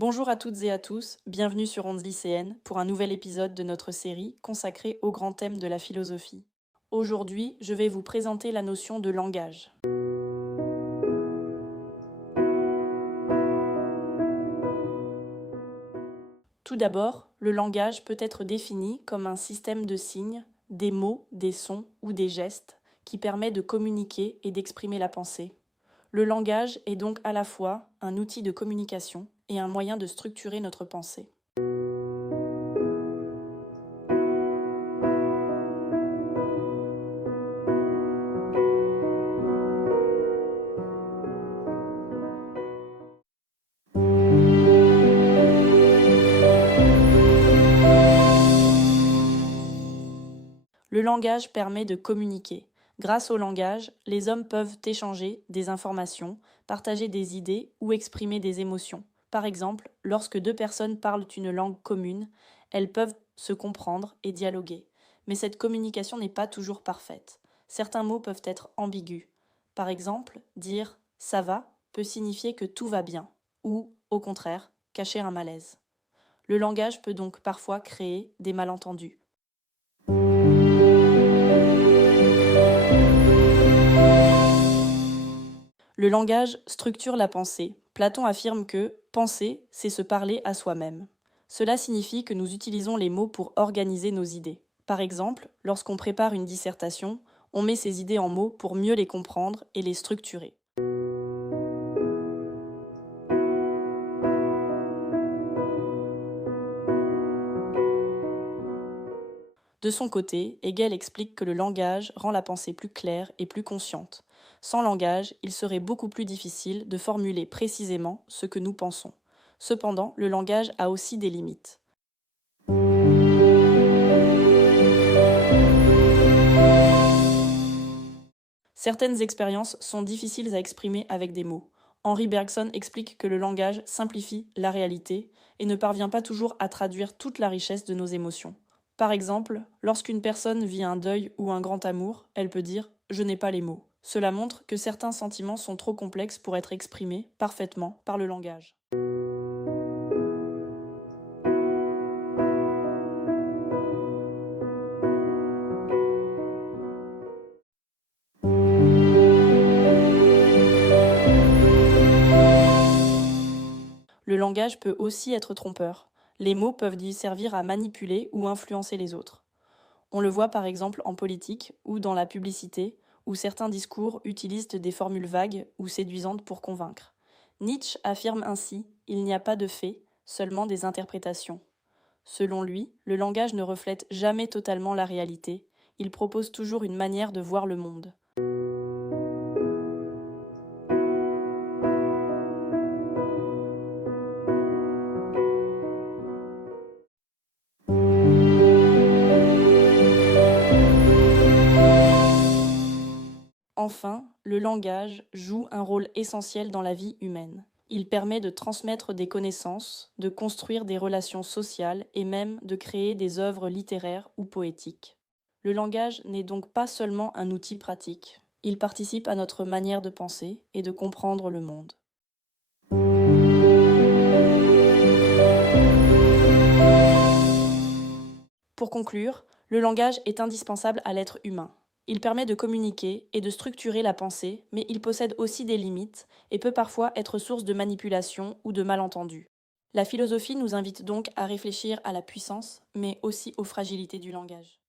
Bonjour à toutes et à tous, bienvenue sur Ondes lycéennes pour un nouvel épisode de notre série consacrée au grand thème de la philosophie. Aujourd'hui, je vais vous présenter la notion de langage. Tout d'abord, le langage peut être défini comme un système de signes, des mots, des sons ou des gestes qui permet de communiquer et d'exprimer la pensée. Le langage est donc à la fois un outil de communication et un moyen de structurer notre pensée. Le langage permet de communiquer. Grâce au langage, les hommes peuvent échanger des informations, partager des idées ou exprimer des émotions. Par exemple, lorsque deux personnes parlent une langue commune, elles peuvent se comprendre et dialoguer. Mais cette communication n'est pas toujours parfaite. Certains mots peuvent être ambigus. Par exemple, dire ça va peut signifier que tout va bien, ou, au contraire, cacher un malaise. Le langage peut donc parfois créer des malentendus. Le langage structure la pensée. Platon affirme que penser, c'est se parler à soi-même. Cela signifie que nous utilisons les mots pour organiser nos idées. Par exemple, lorsqu'on prépare une dissertation, on met ses idées en mots pour mieux les comprendre et les structurer. De son côté, Hegel explique que le langage rend la pensée plus claire et plus consciente. Sans langage, il serait beaucoup plus difficile de formuler précisément ce que nous pensons. Cependant, le langage a aussi des limites. Certaines expériences sont difficiles à exprimer avec des mots. Henri Bergson explique que le langage simplifie la réalité et ne parvient pas toujours à traduire toute la richesse de nos émotions. Par exemple, lorsqu'une personne vit un deuil ou un grand amour, elle peut dire ⁇ Je n'ai pas les mots ⁇ Cela montre que certains sentiments sont trop complexes pour être exprimés parfaitement par le langage. Le langage peut aussi être trompeur. Les mots peuvent y servir à manipuler ou influencer les autres. On le voit par exemple en politique ou dans la publicité, où certains discours utilisent des formules vagues ou séduisantes pour convaincre. Nietzsche affirme ainsi : il n'y a pas de faits, seulement des interprétations. Selon lui, le langage ne reflète jamais totalement la réalité, il propose toujours une manière de voir le monde. Enfin, le langage joue un rôle essentiel dans la vie humaine. Il permet de transmettre des connaissances, de construire des relations sociales et même de créer des œuvres littéraires ou poétiques. Le langage n'est donc pas seulement un outil pratique, il participe à notre manière de penser et de comprendre le monde. Pour conclure, le langage est indispensable à l'être humain. Il permet de communiquer et de structurer la pensée, mais il possède aussi des limites et peut parfois être source de manipulation ou de malentendus. La philosophie nous invite donc à réfléchir à la puissance, mais aussi aux fragilités du langage.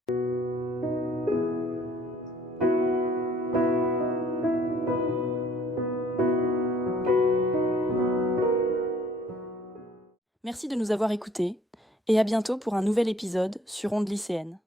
Merci de nous avoir écoutés et à bientôt pour un nouvel épisode sur Ondes lycéennes.